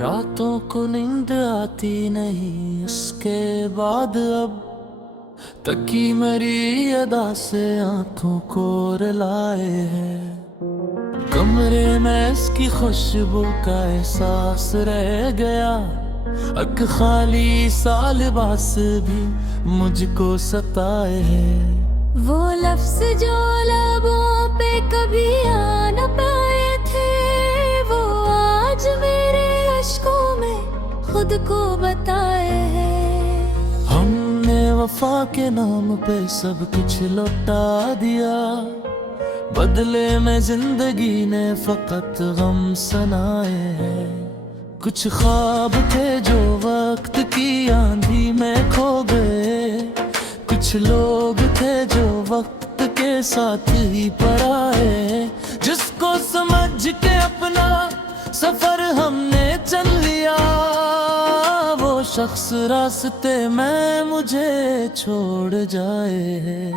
रातों को नींद आती नहीं, उसके बाद अब तकी मेरी अदा से आंखों को रुलाए है। कमरे में इसकी खुशबू का एहसास रह गया, अक खाली सा लिबास भी मुझको सताए है। वो लफ्ज जो लबों पे कभी आ न पाए थे, वो आज मेरे अश्कों में खुद को बताए हैं। हमने वफा के नाम पे सब कुछ लौटा दिया, बदले में जिंदगी ने फकत गम सुनाए हैं। कुछ ख्वाब थे जो वक्त की आंधी में खो गए, कुछ लोग थे जो वक्त के साथ ही पराए। जिसको समझ के अपना सफर हमने चल लिया, वो शख्स रास्ते में मुझे छोड़ जाए।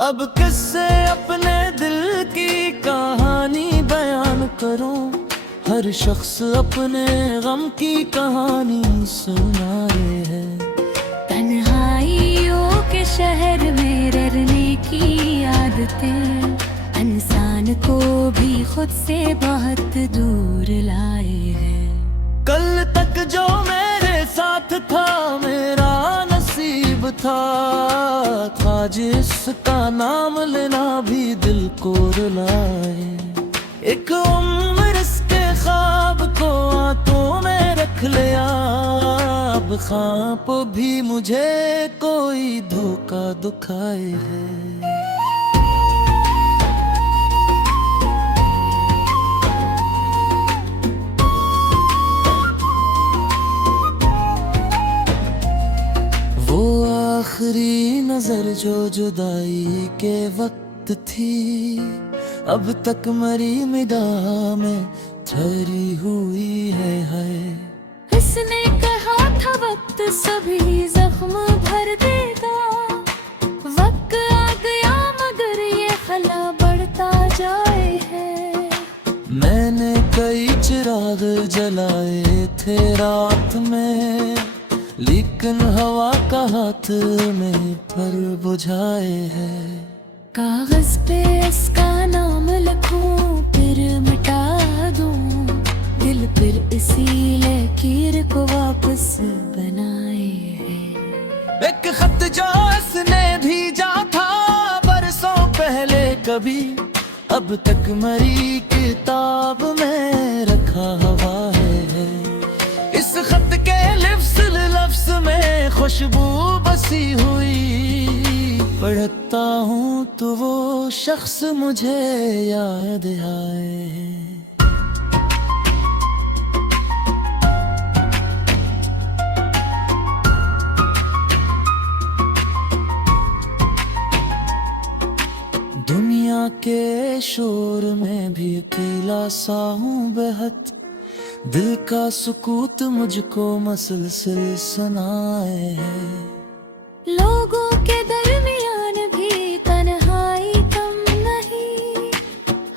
अब किससे अपने दिल की कहानी बयान करूं, हर शख्स अपने गम की कहानी सुनाए है। तन्हाइयों के शहर में रहने की आदतें इंसान को भी खुद से बहुत दूर लाए हैं। कल तक जो मेरे साथ था मेरा नसीब था जिसका नाम लेना भी दिल को रुलाए। एक उम्र इसके ख्वाब को हाथों में रख लिया, अब ख्वाब भी मुझे कोई धोखा दुखाए है। आखिरी नजर जो जुदाई के वक्त थी, अब तक मरी निगाह में ठहरी हुई है। इसने कहा था वक्त सभी जख्म भर देगा, वक्त आ गया मगर ये खला बढ़ता जाए है। मैंने कई चिराग जलाए थे रात में, लेकिन हवा का हाथ में पर बुझाए है। कागज पे इसका नाम लिखूं फिर मिटा दूं, दिल फिर इसी लकीर को वापस बनाए है। एक खत जो इसने भेजा था बरसों पहले कभी, अब तक मरी किताब में रखा हुआ है। इस खत के लफ्ज़ में खुशबू बसी हुई, पढ़ता हूँ तो वो शख्स मुझे याद आए। दुनिया के शोर में भी अकेला सा हूँ बेहद, दिल का सुकूत मुझको मसलसल सुनाए है। लोगों के दरमियान भी तन्हाई कम नहीं,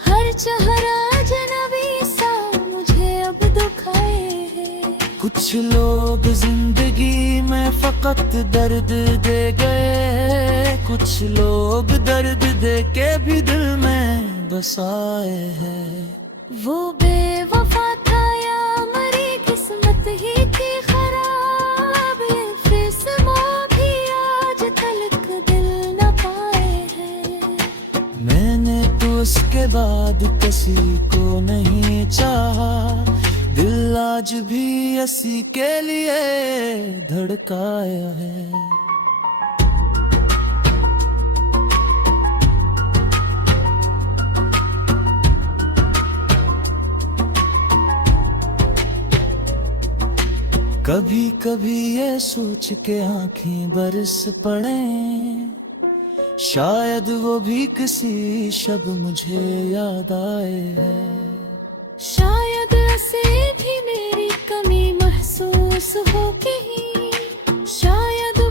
हर चेहरा अजनबी सा मुझे अब दुखाए है। कुछ लोग जिंदगी में फकत दर्द दे गए, कुछ लोग दर्द दे के भी दिल में बसाए हैं। वो बेवफा था या मरी किस्मत ही थी खराब, ये फिस्मो भी आज तलक दिल न पाए हैं। मैंने तो उसके बाद किसी को नहीं चाहा, दिल आज भी इसी के लिए धड़काया है। कभी कभी ये सोच के आंखें बरस पड़े, शायद वो भी किसी शब मुझे याद आए है। शायद ऐसे भी मेरी कमी महसूस हो कहीं, शायद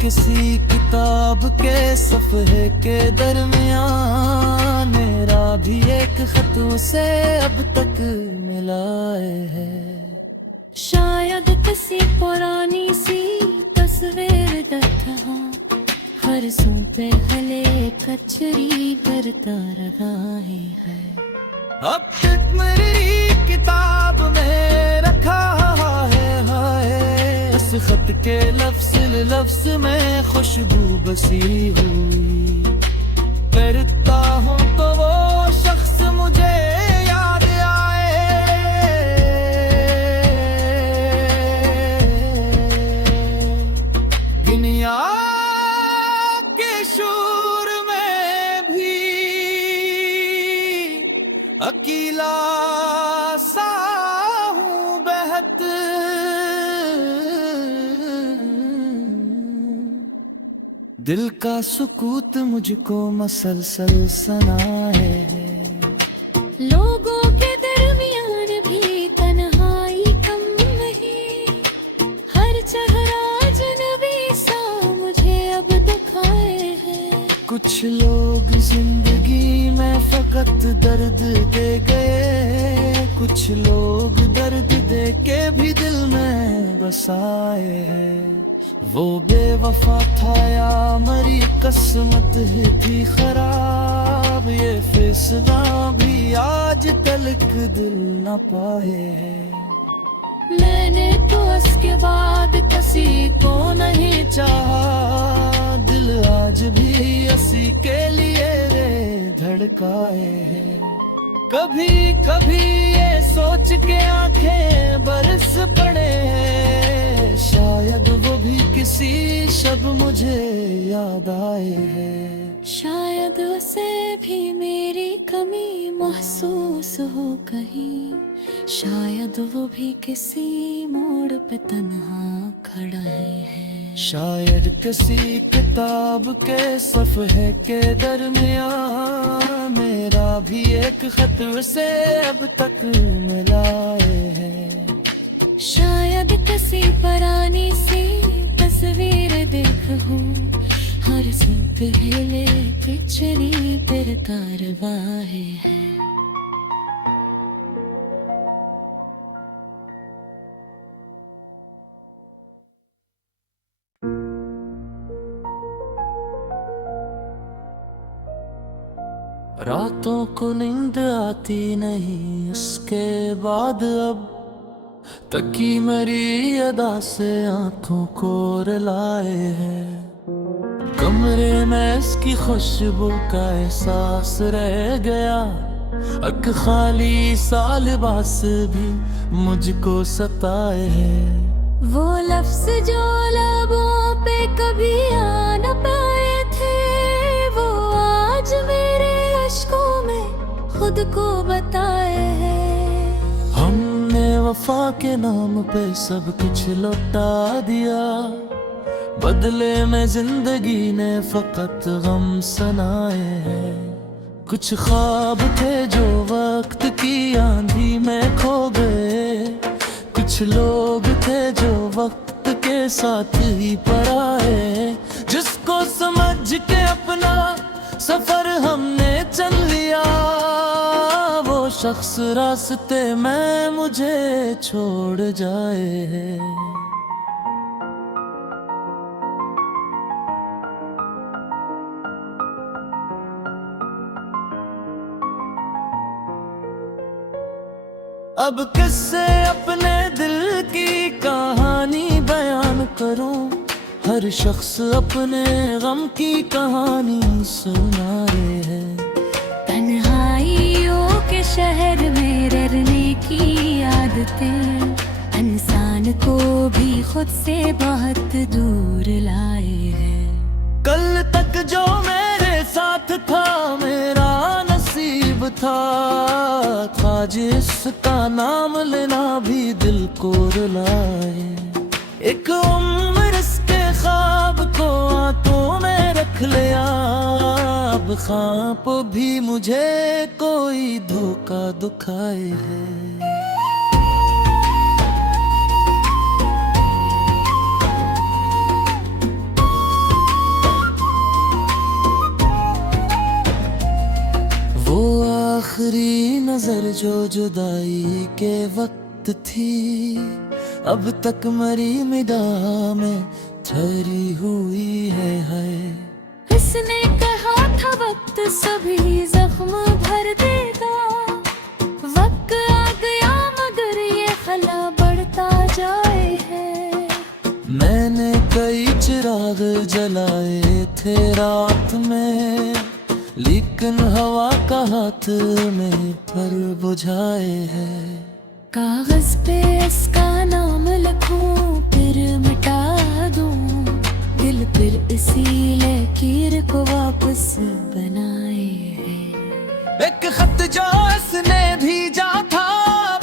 किसी किताब के सफ़े के दरमियान मेरा भी एक खत उसे अब तक मिलाए है। शायद किसी पुरानी सी तस्वीर दर्द फरसों पे हले कचरी करता रहा है। अब तक मेरी किताब में रखा है हाय, इस खत के लफ्ज में खुशबू बसी हुई। करता हूँ तो वो शख्स मुझे याद आए, दुनिया के शोर में भी अकेला सा हूँ बहत, दिल का सुकूत मुझको मसलसल सनाए है। लोगों के दरमियान भी तन्हाई कम नहीं, हर चेहरा अजनबी सा मुझे अब दिखाए है। कुछ लोग जिंदगी में फकत दर्द दे गए, कुछ लोग दर्द दे के भी दिल में बसाए हैं। वो बेवफा था या मरी किस्मत ही थी खराब, ये फैसला भी आज तलक दिल न पाए है। मैंने तो उसके बाद किसी को नहीं चाहा, दिल आज भी उसी के लिए रे धड़काए है। कभी कभी ये सोच के आंखें बरस पड़े हैं, शायद वो भी किसी शब मुझे याद आए हैं। शायद उसे भी मेरी कमी महसूस हो कहीं, शायद वो भी किसी मोड़ पे तन्हा खड़ा है। शायद किसी किताब के सफ़े के दरमियान मेरा भी एक खत उसे अब तक मिलाए है। शायद किसी पुरानी सी तस्वीर देखूं, हर सुख हिले पिछली तेरे कारवाहे है। रातों को नींद आती नहीं उसके बाद, अब तकी मेरी अदा से आंखों को रुलाए है। कमरे में इसकी खुशबू का एहसास रह गया, अक खाली सा लिबास भी मुझको सताए है। वो लफ्ज जो लबों पे कभी आ न पाए थे, वो आज मेरे अश्कों में खुद को बताए हैं। हमने वफा के नाम पे सब कुछ लौटा दिया, बदले में जिंदगी ने फकत गम सनाए हैं। कुछ ख्वाब थे जो वक्त की आंधी में खो गए, कुछ लोग थे जो वक्त के साथ ही पराए। जिसको समझ के अपना सफर हमने चल लिया, वो शख्स रास्ते में मुझे छोड़ जाए। अब किससे अपने दिल की कहानी बयान करूं, हर शख्स अपने गम की कहानी सुना रहे हैं। तन्हाइयों के शहर में रहने की आदतें इंसान को भी खुद से बहुत दूर लाए हैं। कल तक जो मेरे साथ था मेरा नसीब था जिसका नाम लेना भी दिल को रुलाए। एक उम्र इसके ख्वाब को आंखों में रख लिया, अब ख्वाब भी मुझे कोई धोखा दुखाए है। आखिरी नजर जो जुदाई के वक्त थी, अब तक मरी निगाह में ठहरी हुई है। इसने कहा था वक्त सभी जख्म भर देगा, वक्त आ गया मगर ये खला बढ़ता जाए है। मैंने कई चिराग जलाए थे रात में, लेकिन हवा का हाथ में पर बुझाए है। कागज पे इसका नाम लिखूं फिर मिटा दूं, दिल फिर इसी लकीर को वापस बनाए है। एक खत जो इसने भेजा था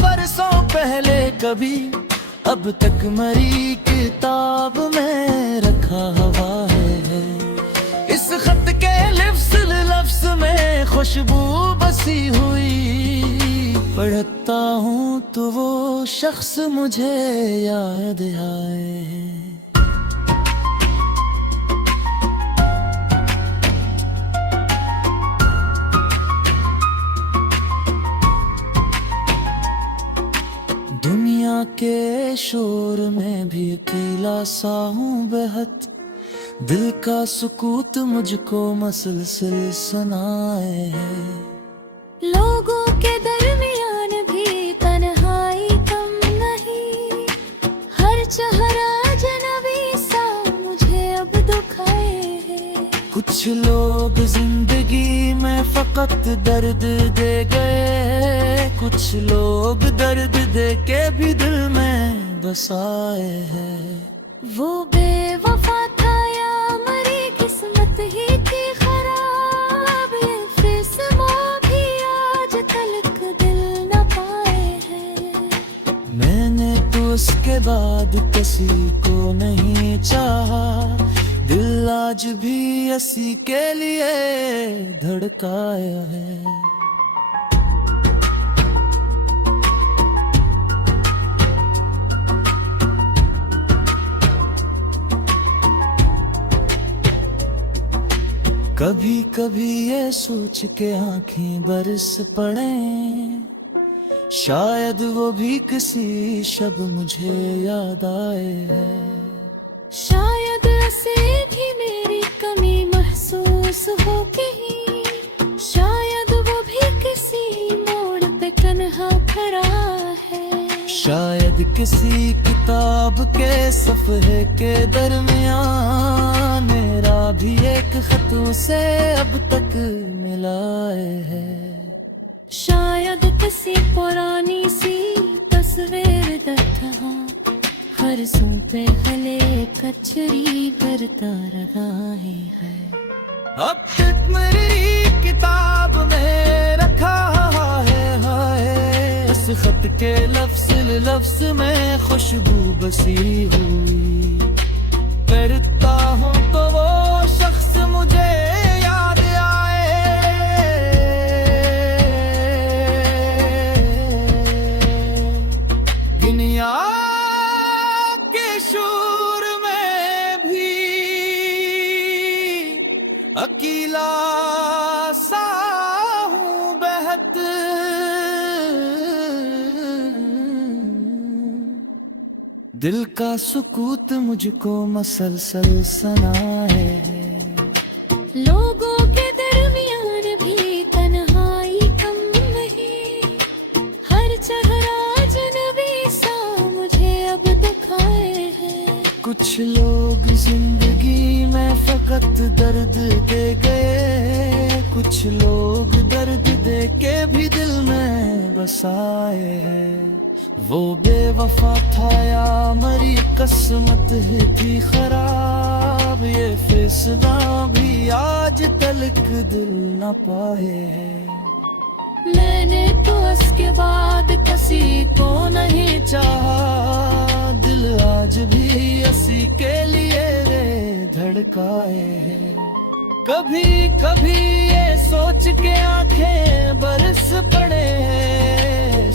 बरसों पहले कभी, अब तक मरी किताब में रखा हुआ है। इस खत के लफ्ज में खुशबू बसी हुई, पढ़ता हूँ तो वो शख्स मुझे याद आए। दुनिया के शोर में भी अकेला सा हूँ बेहद, दिल का सुकूत मुझको मसलसल सुनाए है। लोगों के दरमियान भी तन्हाई कम नहीं, हर चेहरा अजनबी सा मुझे अब दुखाए है। कुछ लोग जिंदगी में फकत दर्द दे गए, कुछ लोग दर्द दे के भी दिल में बसाए हैं। वो बेवफा था या मरी किस्मत ही थी खराब, ये फिस्मो भी आज तलक दिल न पाए हैं। मैंने तो उसके बाद किसी को नहीं चाहा, दिल आज भी इसी के लिए धड़काया है। कभी कभी ये सोच के आंखें बरस पड़े, शायद वो भी किसी शब मुझे याद आए है। शायद ऐसे भी मेरी कमी महसूस हो कहीं, शायद वो भी किसी मोड़ पे तन्हा खड़ा है। शायद किसी किताब के सफ़े के दरमियान मेरा भी एक खत उसे अब तक मिलाए है। शायद किसी पुरानी सी तस्वीर दरहा, हर सू पे हले कचरी करता रहा है। अब तक मेरी किताब में रखा है, हाय इस खत के लफ्ज में खुशबू बसी हुई, करता हूँ तो वो शख्स मुझे याद आए। दुनिया के शोर में भी अकेला सा हूँ बेहद, दिल का सुकूत मुझको मसलसल सुनाए है। लोगों के दरमियान भी तन्हाई कम नहीं, हर चेहरा अजनबी सा मुझे अब दुखाए है। कुछ लोग जिंदगी में फकत दर्द दे गए, कुछ लोग दर्द दे के भी दिल में बसाए हैं। वो बेवफा था या मरी किस्मत ही थी खराब, ये फैसला भी आज तलक दिल न पाए हैं। मैंने तो उसके बाद किसी को नहीं चाहा, दिल आज भी इसी के लिए धड़काए है। कभी कभी ये सोच के आंखें बरस पड़े,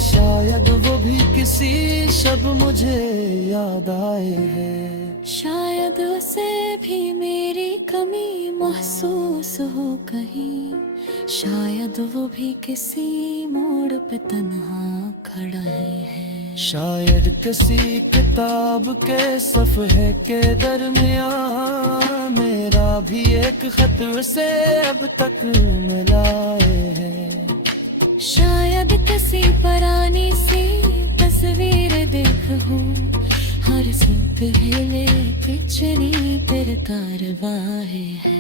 शायद वो भी किसी शब मुझे याद आए है। शायद उसे भी मेरी कमी महसूस हो कहीं, शायद वो भी किसी मोड़ पे तन्हा खड़ा है। शायद किसी किताब के सफ़हे के दरमियान मेरा भी एक खत उसे अब तक मिलाए है। शायद किसी पुरानी सी तस्वीर देखूं, हर सूख हिले पिछली तेरे कारवाहे है।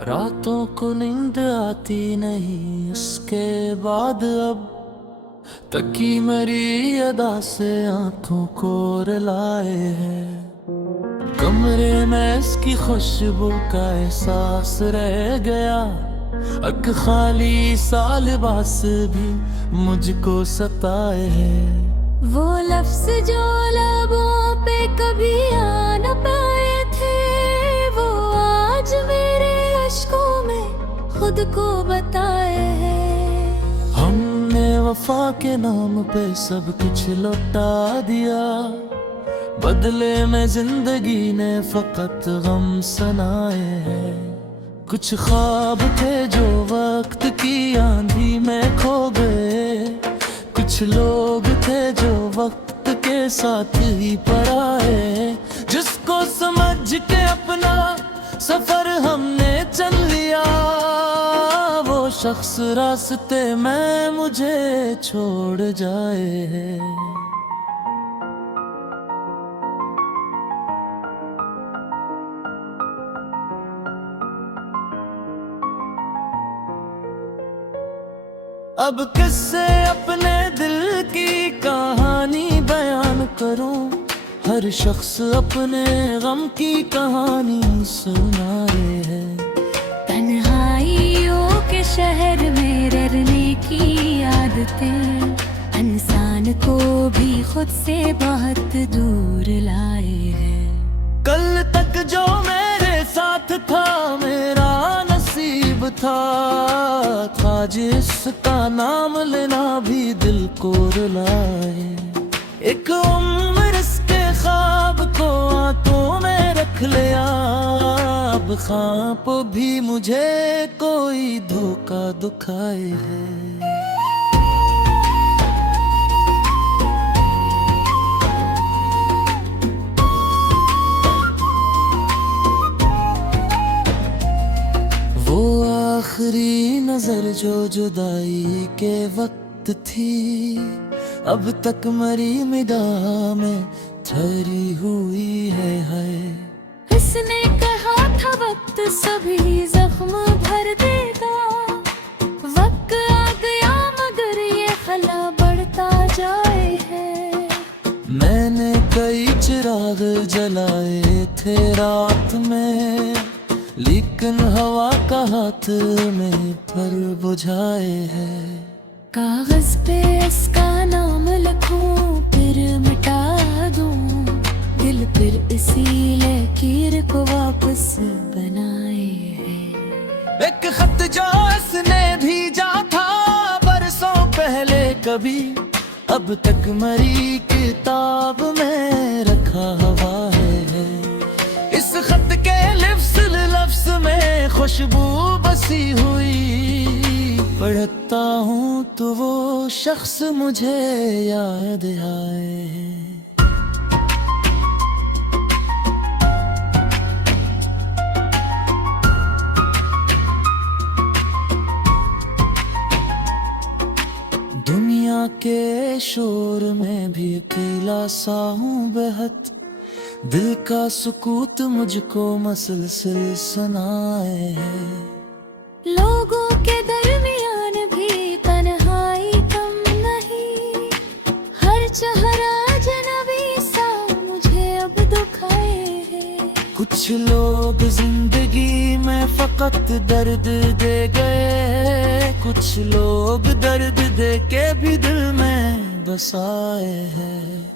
रातों को नींद आती नहीं उसके बाद अब तकी मेरी अदा से आंखों को रुलाए है। कमरे में इसकी खुशबू का एहसास रह गया, अक खाली सा लिबास भी मुझको सताए है। वो लफ्ज जो लबों पे कभी आ न पाए थे, वो आज मेरे अश्कों में खुद को बताए हैं। हमने वफा के नाम पे सब कुछ लौटा दिया, बदले में जिंदगी ने फकत गम सनाए हैं। कुछ ख्वाब थे जो वक्त की आंधी में खो गए, कुछ लोग थे जो वक्त के साथ ही पराए। जिसको समझ के अपना सफर हमने चल लिया, वो शख्स रास्ते में मुझे छोड़ जाए। अब किससे अपने दिल की कहानी बयान करूं, हर शख्स अपने गम की कहानी सुनाए है। तन्हाइयों के शहर में रहने की आदतें इंसान को भी खुद से बहुत दूर लाए हैं। कल तक जो मेरे साथ था मेरा नसीब था जिसका नाम लेना भी दिल को रुलाए। एक उम्र इसके ख्वाब को आंखों में रख लिया, अब ख्वाब भी मुझे कोई धोखा दुखाए है। आखिरी नजर जो जुदाई के वक्त थी, अब तक मरी निगाह में ठहरी हुई है। इसने कहा था वक्त सभी जख्म भर देगा, वक्त आ गया मगर ये खला बढ़ता जाए है। मैंने कई चिराग जलाए थे रात में, लेकिन हवा का हाथ में पर बुझाए है। कागज पे इसका नाम लिखूं फिर मिटा दूं, दिल फिर इसी लकीर को वापस बनाए है। एक खत जो इसने भेजा था बरसों पहले कभी, अब तक मरी किताब में रखा हुआ है। इस खत के लफ्ज में खुशबू बसी हुई, पढ़ता हूँ तो वो शख्स मुझे याद आए। दुनिया के शोर में भी अकेला सा हूँ बेहद, दिल का सुकूत मुझको मसलसल सुनाए है। लोगों के दरमियान भी तन्हाई कम नहीं, हर चेहरा अजनबी सा मुझे अब दुखाए है। कुछ लोग जिंदगी में फकत दर्द दे गए, कुछ लोग दर्द दे के भी दिल में बसाए हैं।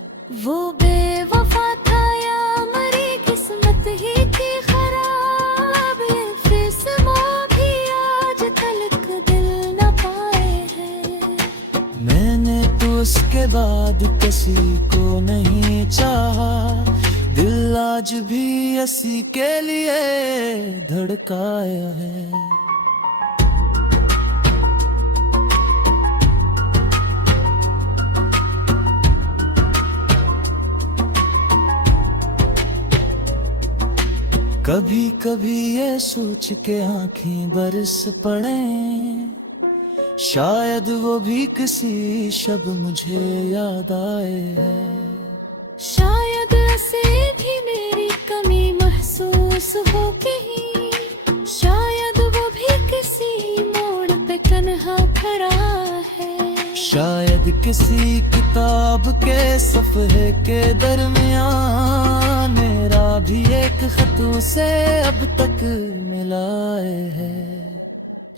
वो बेवफा था या मरी किस्मत ही थी खराब, ये फिस्मों भी आज तलक दिल न पाए हैं। बाद किसी को नहीं चाहा, दिल आज भी इसी के लिए धड़काया है। कभी कभी ये सोच के आंखें बरस पड़े, शायद वो भी किसी शब मुझे याद आए है। शायद ऐसे भी मेरी कमी महसूस हो गई, शायद वो भी किसी मोड़ पे तन्हा खड़ा है। शायद किसी किताब के सफ़े के दरमियान मेरा भी एक खत उसे अब तक मिलाए है।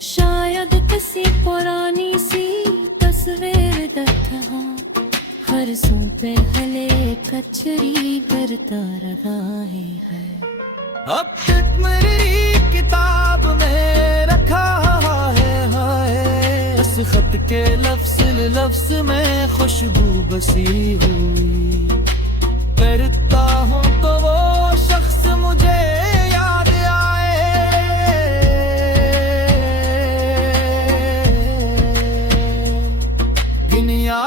शायद किसी पुरानी सी तस्वीर दरहा फरसों पे हले कचरी करता रहा है। अब तक मेरी किताब में रखा है हाय, इस खत के लफ्ज़ में खुशबू बसी हुई। करता हूँ तो वो शख्स मुझे याद आए, दुनिया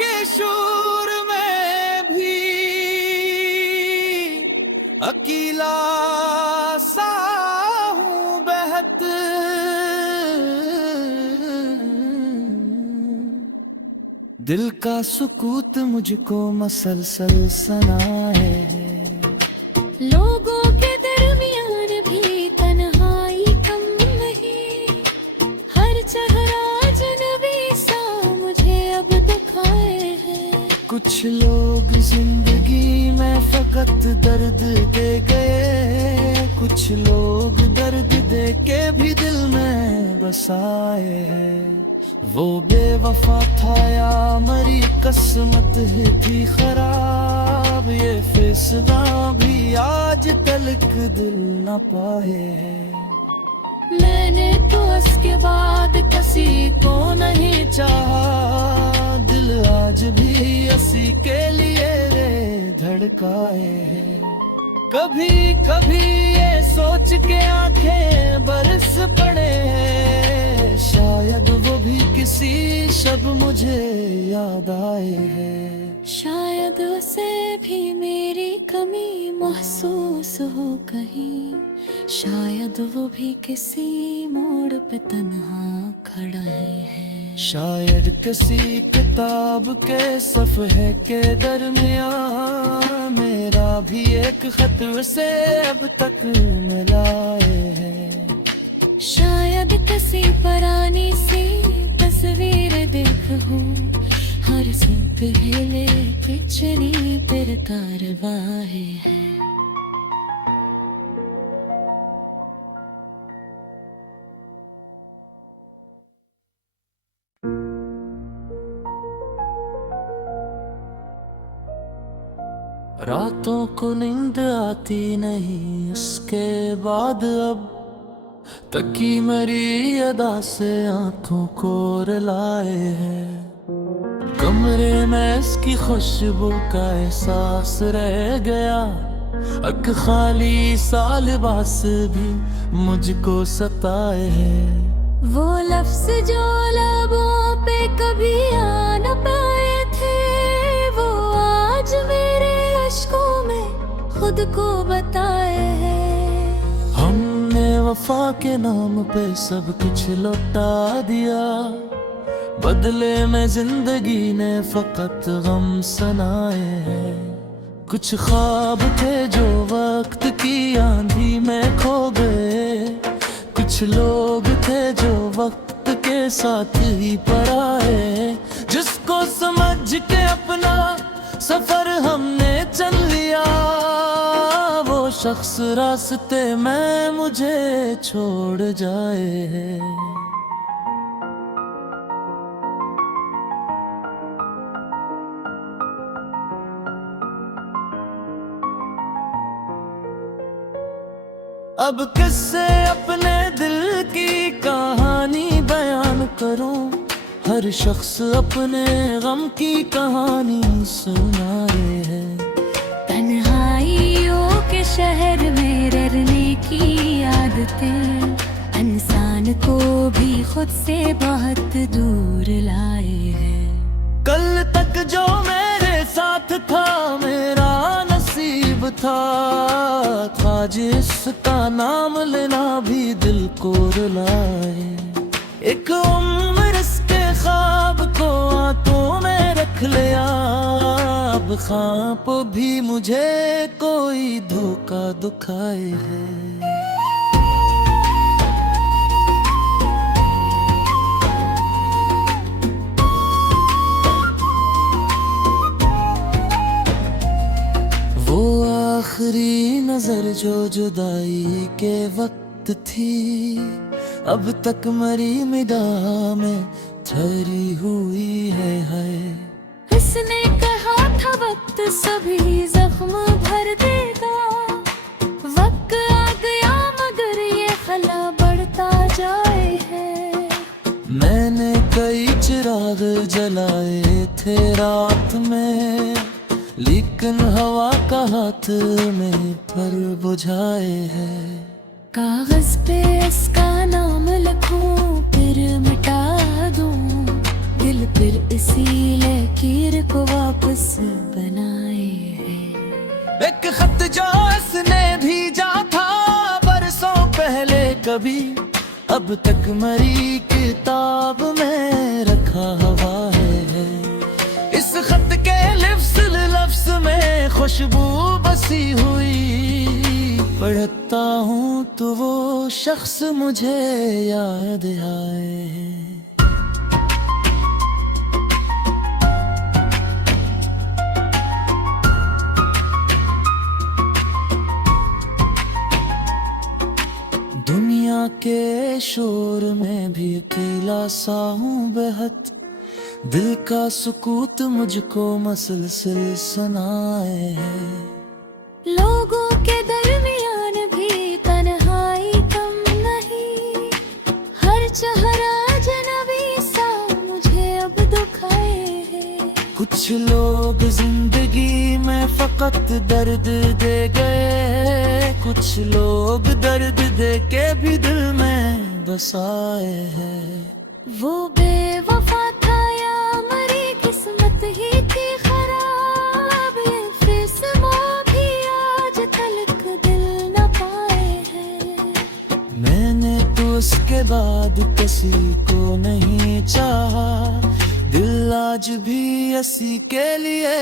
के शोर में भी अकेला सा हूँ बहत। दिल का सुकूत मुझको मसलसल सनाए है। लोगों के दरमियान भी तन्हाई कम नहीं, हर चेहरा अजनबी सा मुझे अब दिखाए है। कुछ लोग जिंदगी में फकत दर्द दे गए, कुछ लोग दर्द दे के भी दिल में बसाए हैं। वो बेवफा था या मरी किस्मत ही थी खराब, ये फैसला भी आज तलक दिल न पाए है। मैंने तो उसके बाद किसी को नहीं चाहा, दिल आज भी इसी के लिए धड़काए है। कभी कभी ये सोच के आंखें बरस पड़े, शायद वो भी किसी शब मुझे याद आए है। शायद उसे भी मेरी कमी महसूस हो कहीं, शायद वो भी किसी मोड़ पे तन्हा खड़ा है। शायद किसी किताब के सफ़े के दरमियान मेरा भी एक खत उसे अब तक मिलाए है। शायद किसी पुरानी सी तस्वीर देख हूँ, हर सूप हिले पिछली तेरे कारवाहे है। रातों को नींद आती नहीं उसके बाद, अब तकी मेरी अदा से आंखों को रुलाए है। कमरे में इसकी खुशबू का एहसास रह गया, अक खाली सा लिबास भी मुझको सताए है। वो लफ्ज जो लबों पे कभी आ न पाए थे, वो आज मेरे अश्कों में खुद को बताए हैं। हमने वफा के नाम पे सब कुछ लौटा दिया, बदले में जिंदगी ने फकत गम सनाए हैं। कुछ ख्वाब थे जो वक्त की आंधी में खो गए, कुछ लोग थे जो वक्त के साथ ही पराए। जिसको समझ के अपना सफर हमने चल लिया, वो शख्स रास्ते में मुझे छोड़ जाए। अब किससे अपने दिल की कहानी बयान करूं, हर शख्स अपने गम की कहानी सुनाए है। तन्हाइयों के शहर में रहने की आदतें इंसान को भी खुद से बहुत दूर लाए हैं। कल तक जो मेरे साथ था मेरा नसीब था, आज इसका नाम लेना भी दिल को रुलाए। एक उम्र इसके ख्वाब को आंखों में रख लिया, अब ख्वाब भी मुझे कोई धोखा दुखाए है। वो आखिरी नजर जो जुदाई के वक्त थी, अब तक मरी निगाह में ठहरी हुई है। उसने कहा था वक्त सभी जख्म भर देगा, वक्त आ गया मगर ये खला बढ़ता जाए है। मैंने कई चिराग जलाए थे रात में, लेकिन हवा का हाथ में पर बुझाए है। कागज पे इसका नाम लिखूं फिर मिटा दूं, दिल फिर इसी लकीर को वापस बनाए है। एक खत जो इसने भेजा था बरसों पहले कभी, अब तक मरी किताब में रखा हुआ है। इस खत के लफ्ज में खुशबू बसी हुई, पढ़ता हूँ तो वो शख्स मुझे याद आए। दुनिया के शोर में भी अकेला सा हूँ बेहद, दिल का सुकूत मुझको मसलसल सुनाए है। लोगों के दरमियान भी तन्हाई कम नहीं, हर चेहरा अजनबी सा मुझे अब दुखाए है। कुछ लोग जिंदगी में फकत दर्द दे गए, कुछ लोग दर्द दे के भी दिल में बसाए हैं। वो बेवफा था या मरी किस्मत ही थी खराब, ये फिस्मो भी आज तलक दिल न पाए हैं। मैंने तो उसके बाद किसी को नहीं चाहा, दिल आज भी इसी के लिए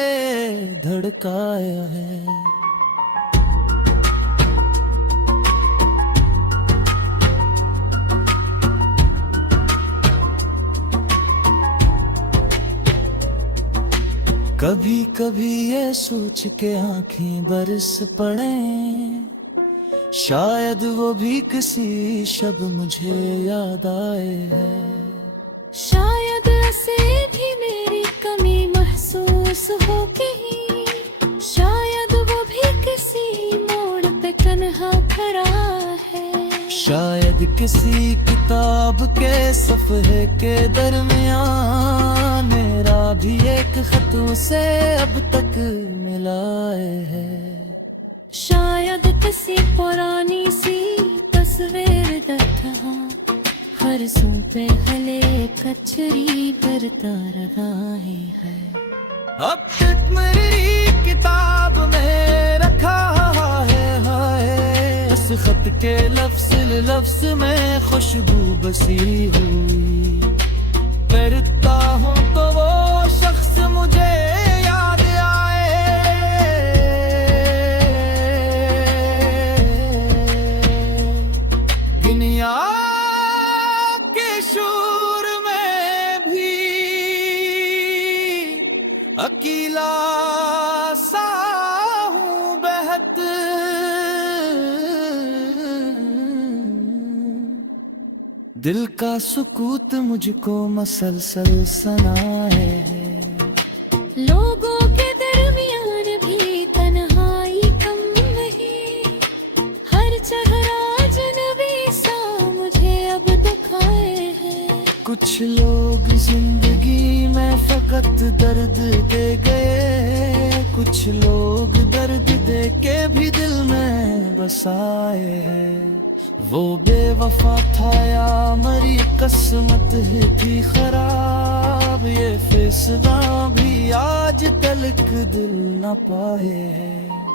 धड़काया है। कभी कभी ये सोच के आंखें बरस पड़े, शायद वो भी किसी शब मुझे याद आए है। शायद ऐसे भी मेरी कमी महसूस होगी, शायद वो भी किसी मोड़ पे तन्हा खड़ा है। शायद किसी किताब के सफ़े के दरमियान मेरा भी एक खत उसे अब तक मिलाए है। शायद किसी पुरानी सी तस्वीर देखा, फरसों पे हले कचरी करता रहा है। अब तक मेरी किताब में रखा है, इस खत के लफ्ज में खुशबू बसी हुई, करता हूँ तो वो शख्स मुझे याद आए। दुनिया के शोर में भी अकेला सा हूँ बेहद, दिल का सुकूत मुझको मसलसल सनाए है। लोगों के दरमियान भी तन्हाई कम नहीं, हर चेहरा अजनबी सा मुझे अब दुखाए है। कुछ लोग लोग जिंदगी में फकत दर्द दे गए, कुछ लोग दर्द दे के भी दिल में बसाए हैं। वो बेवफा था या मरी किस्मत ही थी खराब, ये फैसला भी आज तलक दिल न पाए हैं।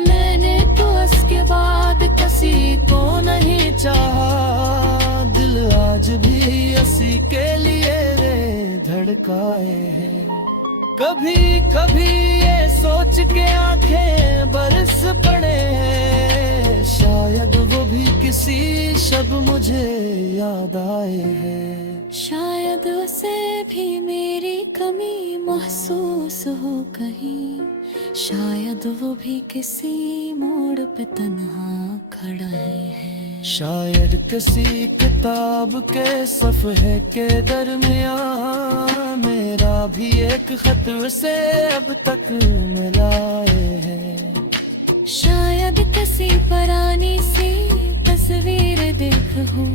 मैंने तो उसके बाद किसी को नहीं चाहा, दिल आज भी उसी के लिए रे धड़काए हैं। कभी कभी ये सोच के आंखें बरस पड़े हैं, शायद वो भी किसी शब मुझे याद आए हैं। शायद उसे भी मेरी कमी महसूस हो कहीं, शायद वो भी किसी मोड़ पे तन्हा खड़ा है। शायद किसी किताब के सफ़हे के दरमियान मेरा भी एक खत उसे अब तक मिलाए है। शायद किसी पुरानी सी तस्वीर देखूं,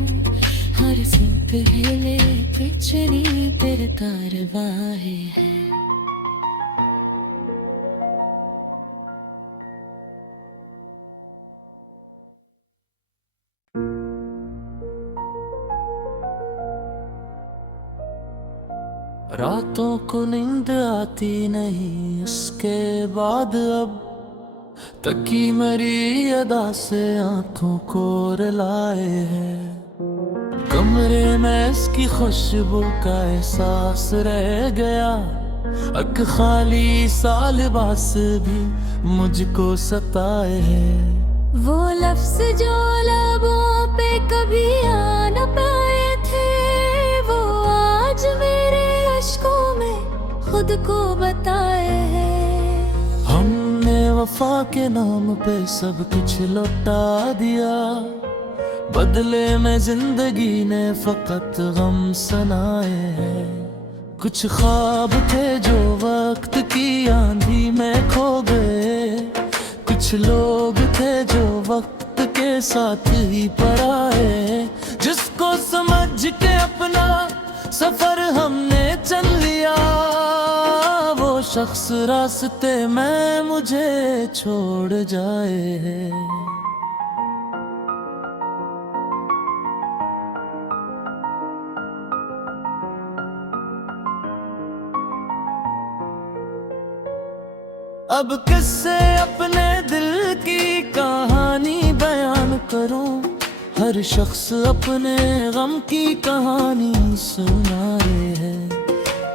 हर सिंक हिले पिछली तेरे कारवाए है। रातों को नींद आती नहीं, उसके बाद अब तकी मेरी अदा से आंखों को रुलाए हैं। कमरे में इसकी खुशबू का एहसास रह गया, अक खाली सा लिबास भी मुझको सताए हैं। वो लफ्ज जो लबों पे कभी आ न पाए थे, वो आज मेरे अश्कों में खुद को बताए हैं। हमने वफा के नाम पे सब कुछ लौटा दिया, बदले में जिंदगी ने फकत गम सुनाए हैं। कुछ ख्वाब थे जो वक्त की आंधी में खो गए, कुछ लोग थे जो वक्त के साथ ही पराए। जिसको समझ के अपना सफर हमने चल लिया, वो शख्स रास्ते में मुझे छोड़ जाए। अब किससे अपने दिल की कहानी बयान करूं, हर शख्स अपने गम की कहानी सुनाए है।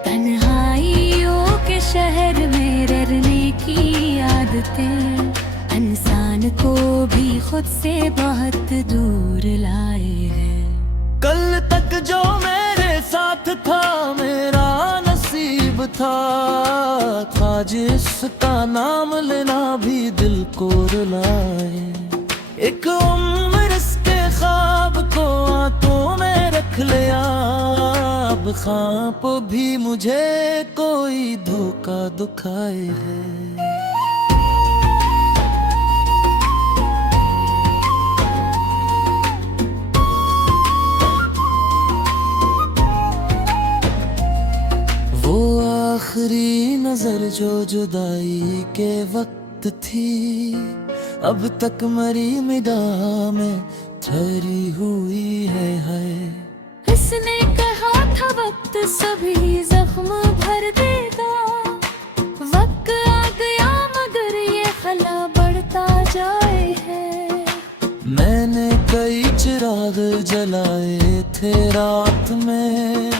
तन्हाइयों के शहर में रहने की आदतें इंसान को भी खुद से बहुत दूर लाए हैं। कल तक जो मेरे साथ था मेरा नसीब था, जिसका नाम लेना भी दिल को रुलाए। एक उम्र इसके ख्वाब को आंखों में रख लिया, अब ख्वाब भी मुझे कोई धोखा दुखाए है। वो आखिरी नजर जो जुदाई के वक्त थी, अब तक मरी निगाह में ठहरी हुई है। इसने कहा था वक्त सभी जख्म भर देगा, वक्त आ गया मगर ये खला बढ़ता जाए है। मैंने कई चिराग जलाए थे रात में,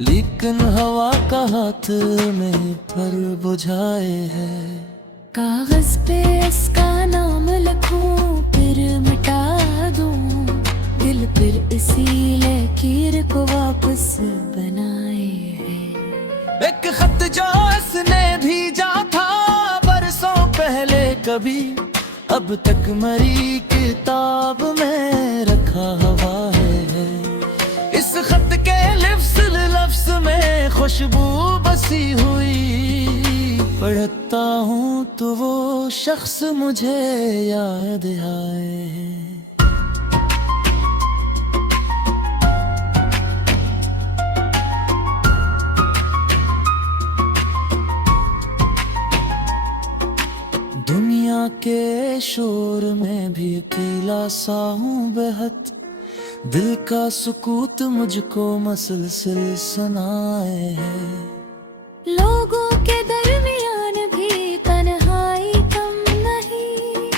लेकिन हवा का हाथ में पर बुझाए है। कागज पे इसका नाम लिखूं फिर मिटा दूं, दिल फिर इसी लकीर को वापस बनाए है। एक खत जो इसने भेजा था बरसों पहले कभी, अब तक मरी किताब में रखा हुआ है। इस खत के लफ्ज में खुशबू बसी हुई, पढ़ता हूँ तो वो शख्स मुझे याद आए। के शोर में भी अकेला सा हूँ बेहद, दिल का सुकूत मुझको मसलसल सुनाए है। लोगों के दरमियान भी तन्हाई कम नहीं,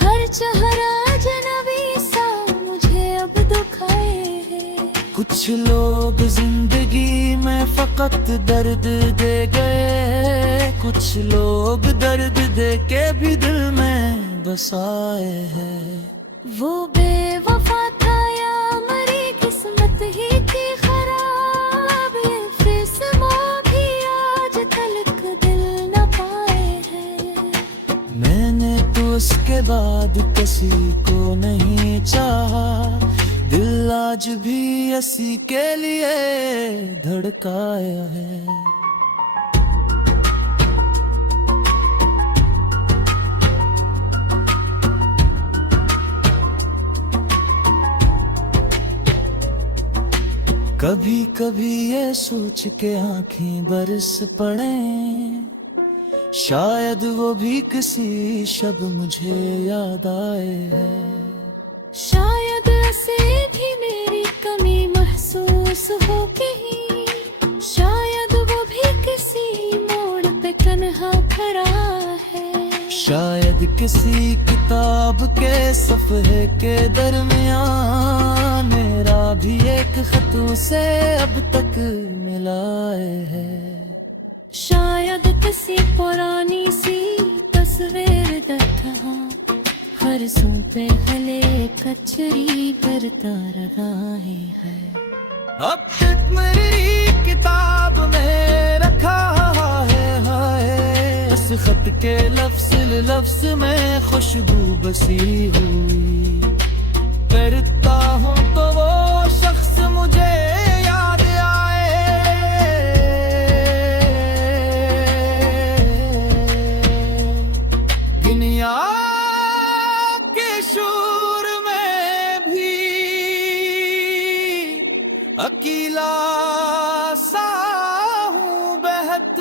हर चेहरा अजनबी सा मुझे अब दुखाए है। कुछ लोग जिंदगी में फकत दर्द दे गए, कुछ लोग दर्द दे के भी दिल में बसाए हैं। वो बेवफा था या मरी किस्मत ही थी खराब, ये फिस्मा भी आज तलक दिल न पाए हैं। मैंने तो उसके बाद किसी को नहीं चाहा, दिल आज भी इसी के लिए धड़काया है। कभी कभी ये सोच के आंखें बरस पड़े, शायद वो भी किसी शब मुझे याद आए है। शायद ऐसे भी मेरी कमी महसूस हो कहीं, शायद वो भी किसी मोड़ पे तन्हा खड़ा है। शायद किसी किताब के सफ़े के दरमियान मेरा भी एक खत उसे अब तक मिलाए है। शायद किसी पुरानी सी तस्वीर देखा, फरसों पे हले कचरी करता रहा है। अब तक मेरी किताब में रखा है हाय, इस खत के लफ्ज़ में खुशबू बसी हुई। करता हूँ तो वो शख्स मुझे याद आए, दुनिया के शोर में भी अकेला सा हूँ बेहद,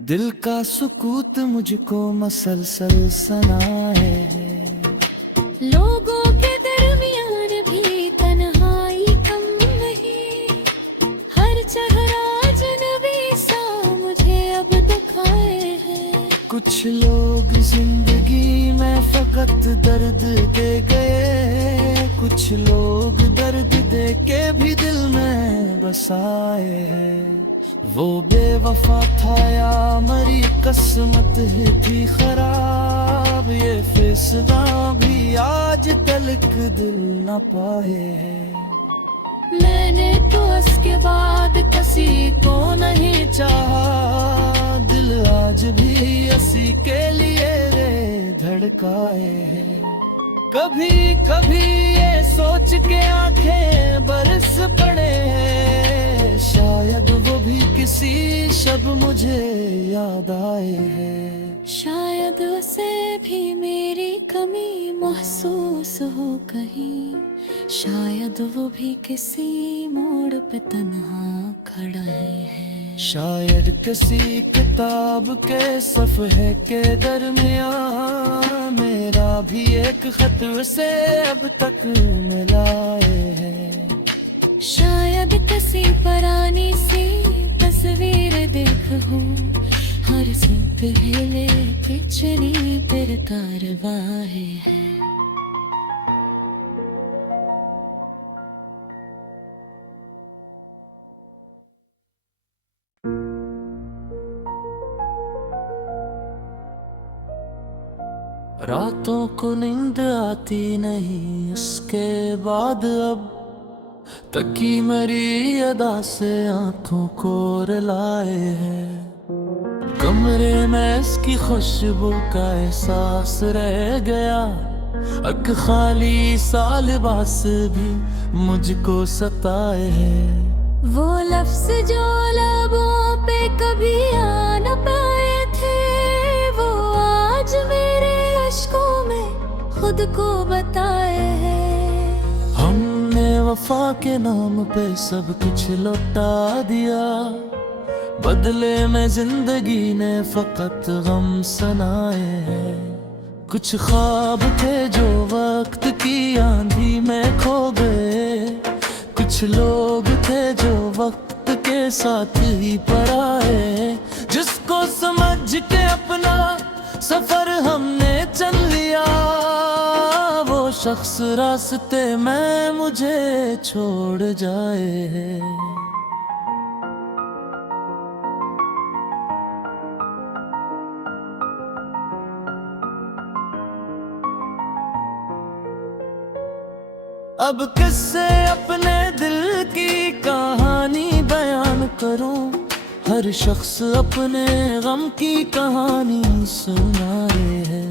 दिल का सुकूत मुझको मसलसल सुनाए है। लोगों के दरमियान भी तन्हाई कम नहीं, हर चेहरा अजनबी सा मुझे अब दुखाए है। कुछ लोग जिंदगी में फकत दर्द दे गए, कुछ लोग दर्द दे के भी दिल में बसाए हैं। वो बेवफा था या मरी किस्मत ही थी खराब, ये फिसना भी आज तलक दिल न पाए हैं। मैंने तो उसके बाद किसी को नहीं चाहा, दिल आज भी इसी के लिए धड़काए है। कभी कभी ये सोच के आंखें बरस पड़े हैं, शायद वो भी किसी शब मुझे याद आए हैं। शायद उसे भी मेरी कमी महसूस हो कहीं, शायद वो भी किसी मोड़ पे तन्हा खड़ा है। शायद किसी किताब के सफ़े के दरमियान मेरा भी एक खत उसे अब तक मिलाए है। शायद किसी पुरानी सी तस्वीर देखूं, हर सिंह हिले पिछली पर कारवाही है। रातों को नींद आती नहीं उसके बाद, अब तकी मेरी अदा से आंखों को रुलाए है। कमरे में इसकी खुशबू का एहसास रह गया, अक खाली सा लिबास भी मुझको सताए है। वो लफ्ज जो लबों पे कभी आ न पाए थे, वो आज मेरे अश्कों में खुद को बताए हैं। हमने वफा के नाम पे सब कुछ लौटा दिया, बदले में जिंदगी ने फकत गम सनाए हैं। कुछ ख्वाब थे जो वक्त की आंधी में खो गए, कुछ लोग थे जो वक्त के साथ ही पराए। जिसको समझ के अपना सफर हमने चल लिया, वो शख्स रास्ते में मुझे छोड़ जाए। अब किससे अपने दिल की कहानी बयान करूं, हर शख्स अपने गम की कहानी सुनाए है।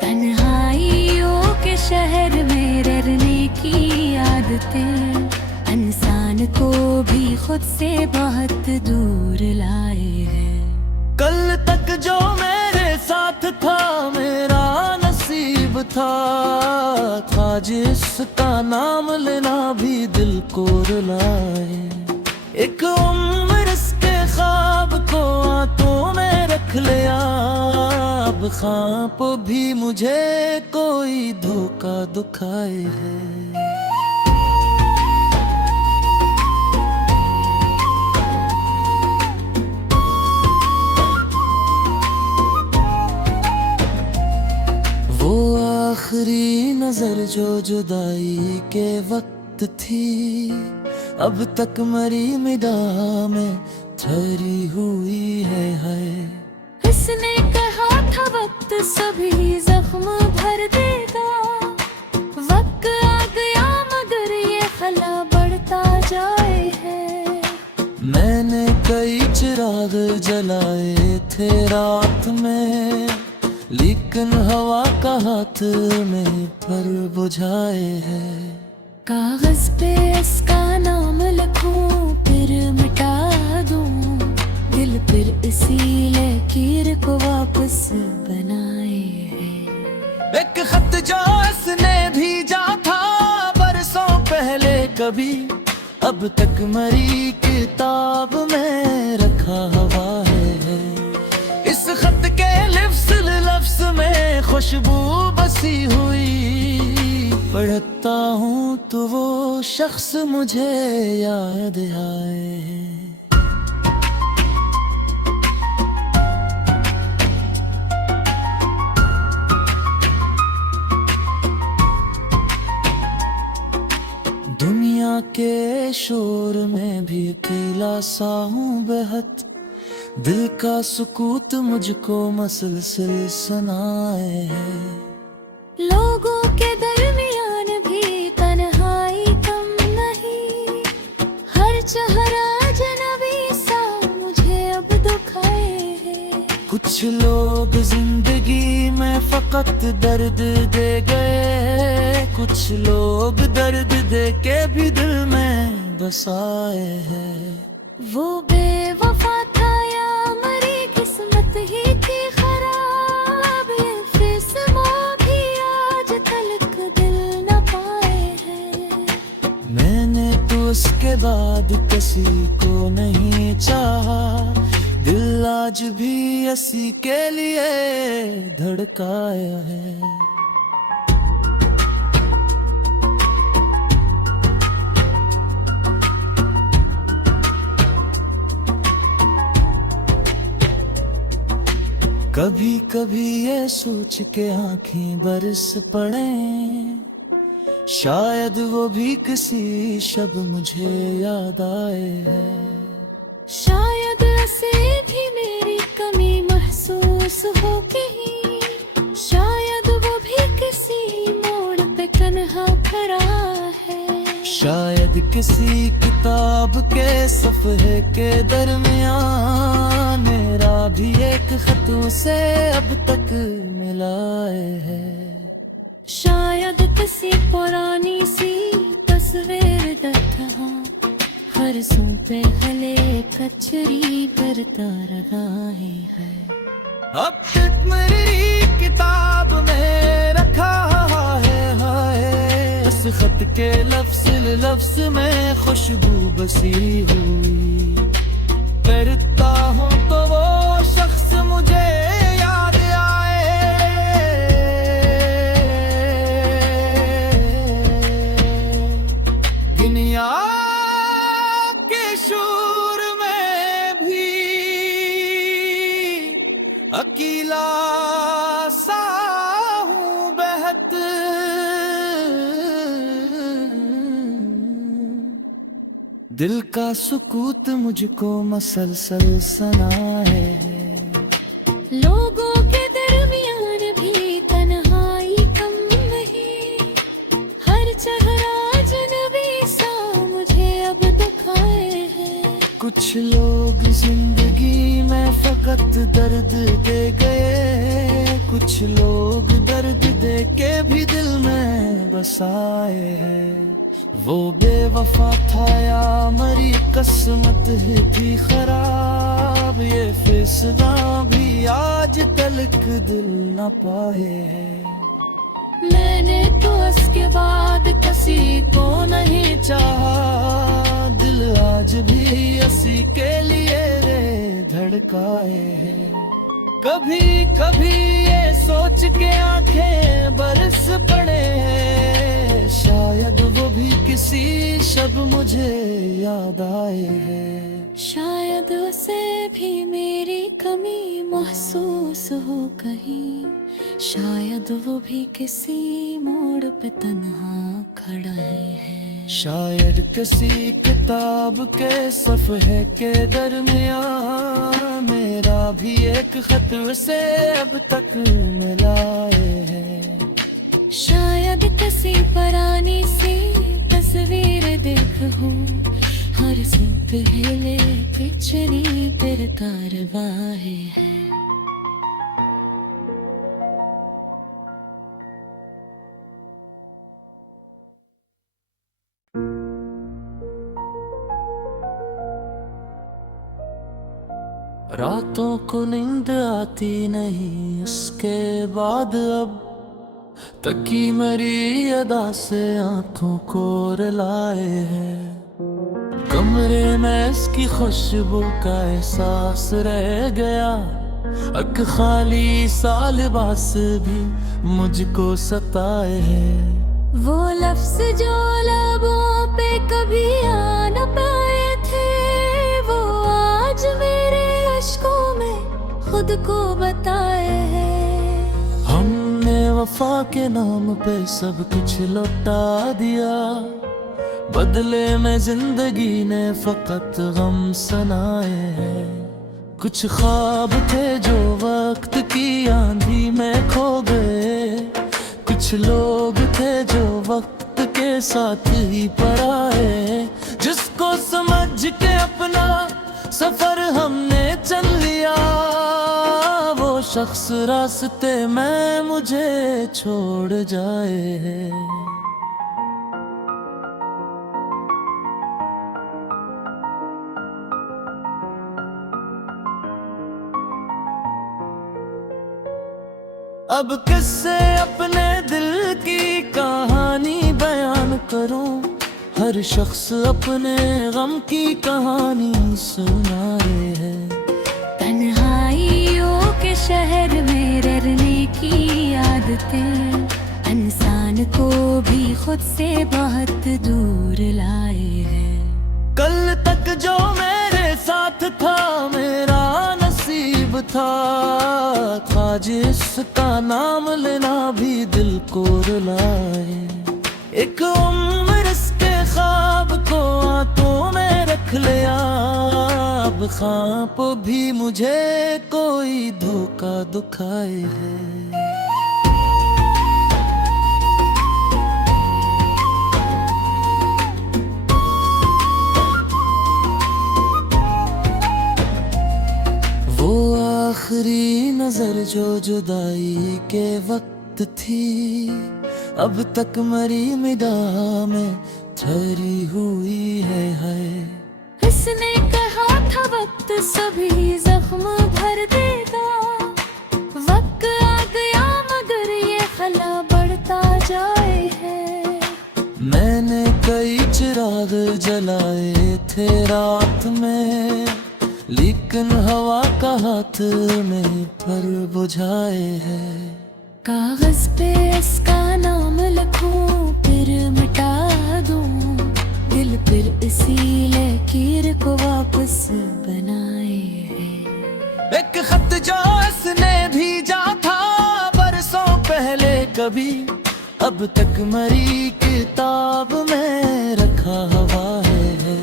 तन्हाइयों के शहर में रहने की आदतें इंसान को भी खुद से बहुत दूर लाए हैं। कल तक जो मेरे साथ था मेरा नसीब था जिसका नाम लेना भी दिल को रुलाए। एक उम्र इसके ख्वाब को हाथों में रख लिया, अब ख्वाब भी मुझे कोई धोखा दुखाए है। आखिरी नजर जो जुदाई के वक्त थी, अब तक मरी निगाह में ठहरी हुई है। इसने कहा था वक्त सभी जख्म भर देगा, वक्त आ गया मगर ये खला बढ़ता जाए है। मैंने कई चिराग जलाए थे रात में, लेकिन हवा का हाथ में पर बुझाए है। कागज पे इसका नाम लिखूं फिर मिटा दूं, दिल फिर इसी लकीर को वापस बनाए है। एक खत जो इसने भेजा था बरसों पहले कभी, अब तक मरी किताब में रखा हुआ है। इस खत के लफ्ज़ में खुशबू बसी हुई, पढ़ता हूँ तो वो शख्स मुझे याद आए। दुनिया के शोर में भी अकेला सा हूँ बेहद, दिल का सुकूत मुझको मसलसल सुनाए है। लोगों के दरमियान भी तन्हाई कम नहीं, हर चेहरा अजनबी सा मुझे अब दुखाए है। कुछ लोग जिंदगी में फकत दर्द दे गए, कुछ लोग दर्द दे के भी दिल में बसाए हैं। वो बेवफा था या मरी किस्मत ही थी खराब, ये फिस्मो भी आज तलक दिल न पाए हैं। मैंने तो उसके बाद किसी को नहीं चाहा, दिल आज भी इसी के लिए धड़काया है। कभी कभी ये सोच के आंखें बरस पड़े, शायद वो भी किसी शब मुझे याद आए है। शायद ऐसे भी मेरी कमी महसूस हो कहीं, शायद वो भी किसी मोड़ पे तन्हा खड़ा है। शायद किसी किताब के सफ़े के दरमियान मेरा भी एक खत उसे अब तक मिलाए है। शायद किसी पुरानी सी तस्वीर दत्ता फरसों पे हले कचरी करता रहा है। अब तक मेरी किताब में रखा है, इस खत के लफ्ज़ में खुशबू बसी हुई। करता हूँ तो वो शख्स मुझे याद आए। दुनिया के शोर में भी अकेला सा हूँ बहत, दिल का सुकूत मुझको मसलसल सनाए। लोगों के दरमियान भी तन्हाई कम नहीं, हर चेहरा अजनबी सा मुझे अब दिखाए हैं। कुछ लोग जिंदगी में फकत दर्द दे गए, कुछ लोग दर्द दे के भी दिल में बसाए हैं। वो बेवफा था या मरी किस्मत ही थी खराब, ये फैसला भी आज तलक दिल न पाए हैं। मैंने तो उसके बाद किसी को नहीं चाहा, दिल आज भी उसी के लिए धड़काए हैं। कभी कभी ये सोच के आंखें बरस पड़े हैं, शायद वो भी किसी शब मुझे याद आए हैं। शायद उसे भी मेरी कमी महसूस हो कहीं, शायद वो भी किसी मोड़ पे तन्हा खड़ा है। शायद किसी किताब के सफ़हे के दरमियान मेरा भी एक खत उसे अब तक मिलाए है। शायद किसी पुरानी सी तस्वीर देखूं, हर से पहले पिछली तेरे कारवाए है। रातों को नींद आती नहीं उसके बाद, अब तकी मेरी अदा से आंखों को रुलाए है। कमरे में इसकी खुशबू का एहसास रह गया, अक खाली सा लिबास भी मुझको सताए है। वो लफ्ज जो लबों पे कभी आ न पाए थे, वो आज मेरे अश्कों में खुद को बताए हैं। हमने वफा के नाम पे सब कुछ लौटा दिया, बदले में जिंदगी ने फकत गम सनाए हैं। कुछ ख्वाब थे जो वक्त की आंधी में खो गए, कुछ लोग थे जो वक्त के साथ ही पराए। जिसको समझ के अपना सफर हमने चल लिया, वो शख्स रास्ते में मुझे छोड़ जाए। अब किससे अपने दिल की कहानी बयान करूं, हर शख्स अपने गम की कहानी सुना रहे हैं। तन्हाइयों के शहर में रहने की आदतें इंसान को भी खुद से बहुत दूर लाए हैं। कल तक जो मेरे साथ था मेरा नसीब था, आज इसका नाम लेना भी दिल को रुलाए। एक उम्र इसके ख्वाब को हाथों में रख लिया, अब ख्वाब भी मुझे कोई धोखा दुखाए है। वो आखिरी नजर जो जुदाई के वक्त थी, अब तक मरी निगाह में ठहरी हुई है। इसने कहा था वक्त सभी जख्म भर देगा, वक्त आ गया मगर ये खला बढ़ता जाए है। मैंने कई चिराग जलाए थे रात में, लेकिन हवा का हाथ में पर बुझाए है। कागज पे इसका नाम लिखूं फिर मिटा दूं, दिल फिर इसी लकीर को वापस बनाए है। एक खत जो इसने भेजा था बरसों पहले कभी, अब तक मरी किताब में रखा हुआ है।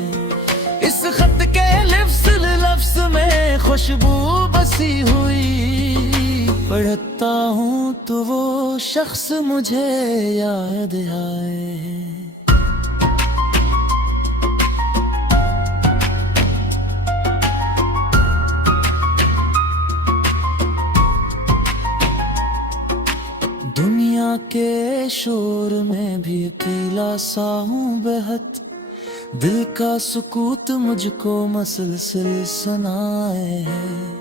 इस खत के लफ्ज में खुशबू बसी हुई, पढ़ता हूँ तो वो शख्स मुझे याद आए। दुनिया के शोर में भी अकेला सा हूँ बेहद, दिल का सुकूत मुझको मसलसल सुनाए है।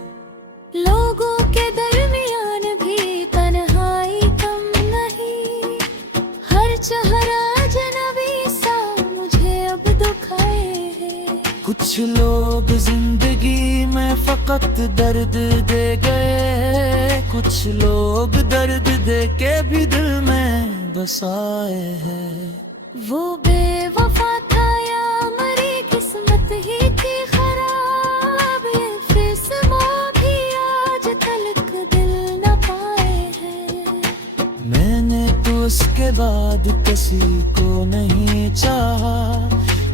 लोगों के दरमियान भी तन्हाई कम नहीं, हर चेहरा अजनबी सा मुझे अब दुखाए है। कुछ लोग जिंदगी में फकत दर्द दे गए, कुछ लोग दर्द दे के भी दिल में बसाए हैं। वो बेवफा था या मरी किस्मत ही थी खराब, ये फैसला भी आज तलक दिल न पाए हैं। मैंने तो उसके बाद किसी को नहीं चाहा,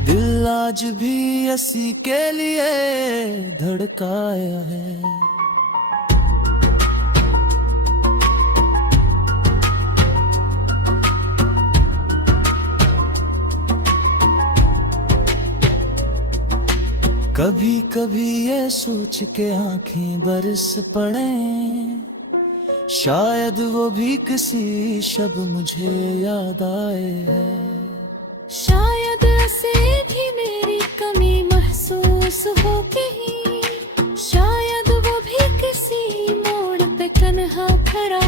दिल आज भी इसी के लिए धड़काया है। कभी कभी ये सोच के आंखें बरस पड़े, शायद वो भी किसी शब मुझे याद आए है। शायद ऐसे भी मेरी कमी महसूस हो कहीं, शायद वो भी किसी मोड़ पे तन्हा खड़ा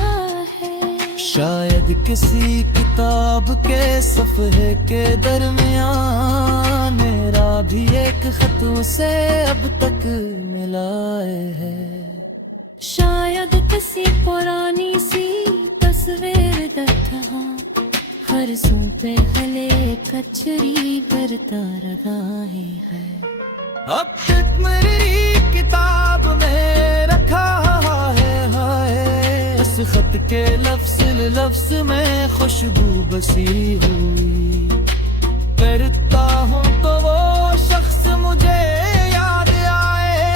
है। शायद किसी किताब के सफ़े के दरमियान मेरा भी एक खत उसे अब तक मिलाए है। शायद किसी पुरानी सी तस्वीर देखा, फरसों पे हले कचरी करता रगाए है। अब तक मेरी किताब में रखा है हाय, इस खत के लफ्ज में खुशबू बसी हुई, करता हूँ तो वो शख्स मुझे याद आए।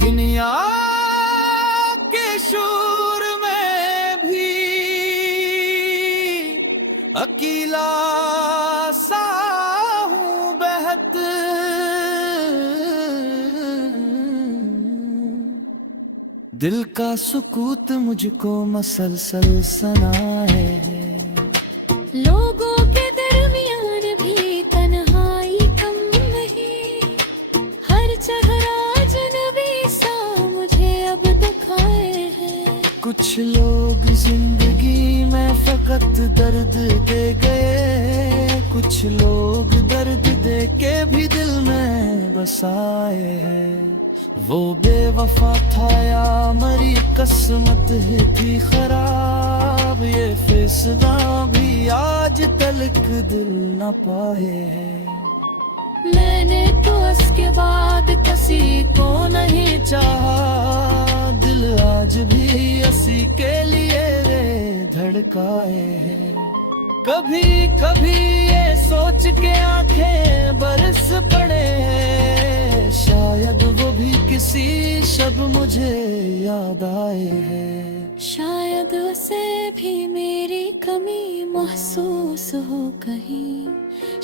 दुनिया के शोर में भी अकेला सा हूँ बेहद, दिल का सुकूत मुझको मसलसल सुनाए है। लोगों के दरमियान भी तन्हाई कम नहीं, हर चेहरा अजनबी सा मुझे अब दुखाए है। कुछ लोग जिंदगी में फकत दर्द दे गए, कुछ लोग दर्द दे के भी दिल में बसाए हैं। वो बेवफा था या मरी किस्मत ही थी खराब, ये फैसला भी आज तलक दिल न पाए हैं। मैंने तो उसके बाद किसी को नहीं चाहा, दिल आज भी इसी के लिए धड़काए है। कभी कभी ये सोच के आंखें बरस पड़े, शायद वो भी किसी शब मुझे याद आए है। शायद उसे भी मेरी कमी महसूस हो कहीं,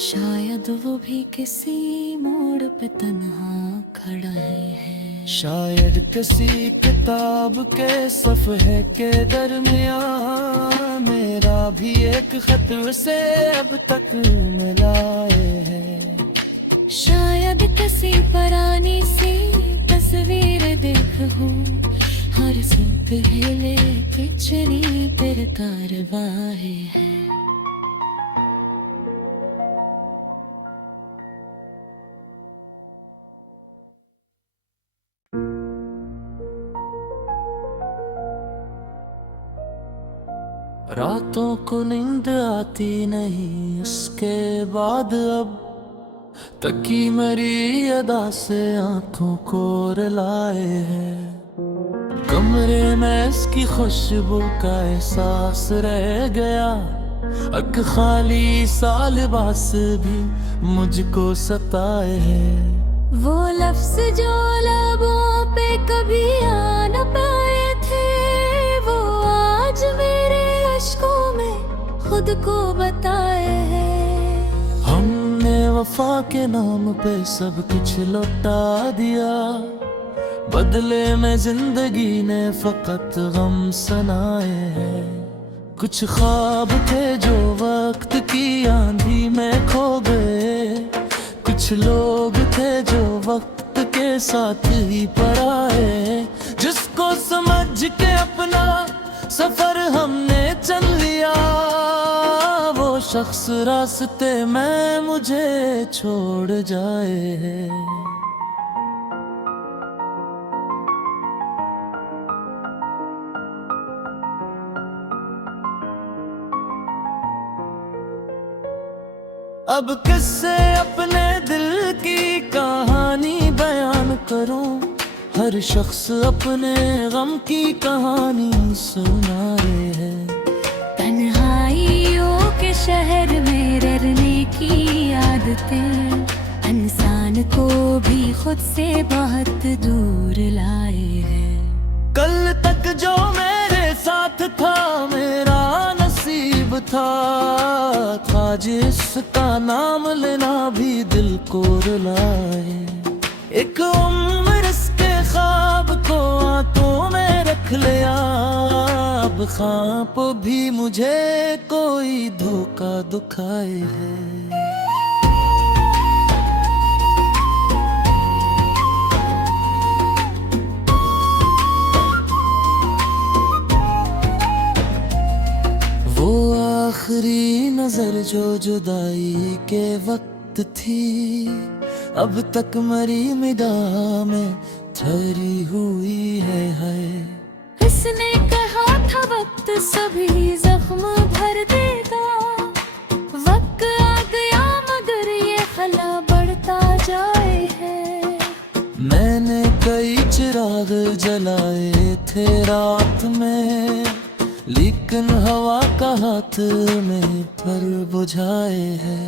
शायद वो भी किसी मोड़ पे तन्हा खड़ा है। शायद किसी किताब के सफ़े के दरमियान मेरा भी एक खत उसे अब तक मिलाए है। शायद किसी पुरानी सी तस्वीर देख हूँ, हर सूप हिले पिछली फिर कारवाए है। रातों को नींद आती नहीं उसके बाद अब तकी मेरी अदा से आंखों को रुलाए है। कमरे में इसकी खुशबू का एहसास रह गया, अक खाली सा लिबास भी मुझको सताए है। वो लफ्ज जो लबों पे कभी आ न पाए थे, वो आज मेरे अश्कों में खुद को बताए हैं। हमने वफा के नाम पे सब कुछ लौटा दिया, बदले में जिंदगी ने फकत गम सनाए हैं। कुछ ख्वाब थे जो वक्त की आंधी में खो गए, कुछ लोग थे जो वक्त के साथ ही पराए। जिसको समझ के अपना सफर हमने चल लिया, वो शख्स रास्ते में मुझे छोड़ जाए। अब किससे अपने दिल की कहानी बयान करूं, हर शख्स अपने गम की कहानी सुना रहे हैं। तन्हाइयों के शहर में रहने की आदतें इंसान को भी खुद से बहुत दूर लाए हैं। कल तक जो मेरे साथ था मेरा नसीब था जिसका नाम लेना भी दिल को रुलाए। एक उम्र इसके ख्वाब को आंखों में रख लिया, अब ख्वाब भी मुझे कोई धोखा दुखाए है। आखिरी नजर जो जुदाई के वक्त थी, अब तक मरी निगाह में ठहरी हुई है। इसने कहा था वक्त सभी जख्म भर देगा, वक्त आ गया मगर ये खला बढ़ता जाए है। मैंने कई चिराग जलाए थे रात में, लेकिन हवा का हाथ में पर बुझाए है।